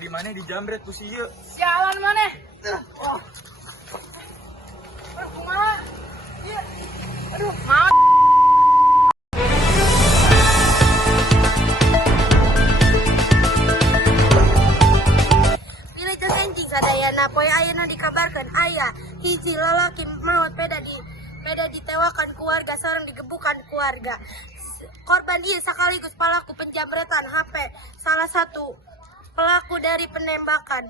di mana di jambret tuh sih yuk. Jalan mana? Aduh, kumaha? Iya. Aduh, mau. Wilujeng enjing sadayana poe ayeuna dikabarkeun aya hiji lalaki maot peda ditewakan keluarga sareng digebukan keluarga. Korban ieu sekaligus pelaku penjamretan HP salah satu pelaku dari penembakan.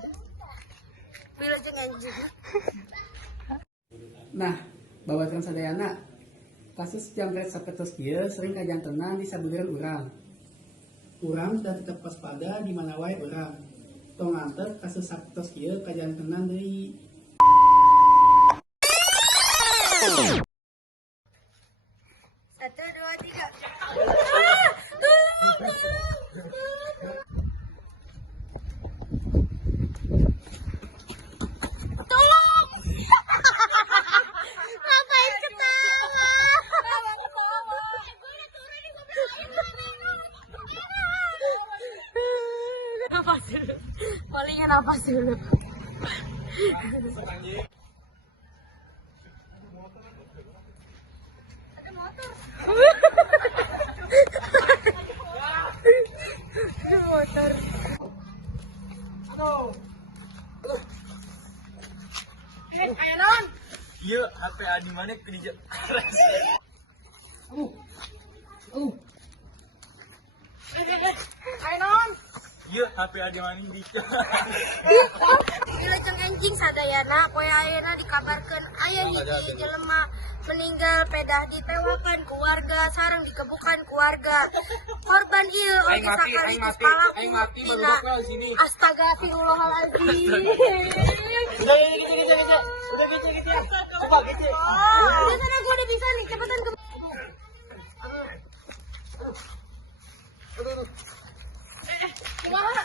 Wilujeng enjing. Nah, babaturan sadayana kasus jamret sapetos kieu sering kajantenan di sabuderan urang. Urang sudah tetap waspada di mana wae urang. Tong antep kasus sapetos kieu kajantenan deui. Satu, dua, tiga. Tolong! Ngapain ketawa? Napas dulu. Palingnya napas dulu. Ada motor. Ada motor. Ayo non. Iya, HP adi mana ke di jambret. Ayo non. Iya, HP adi mana di Wilujeng enjing sadayana poe ayeuna dikabarkeun aya hiji jelema meninggal pedah ditewakan keluarga sareng dikebukan keluarga. Korban ieu Aing oge mati, sakaligus aing mati, baru dina buka di sini. astagfirullahaladzim. Udah gitu ya. Coba gitu. Udah sana gua udah bisa nih, cepetan ke Kumaha?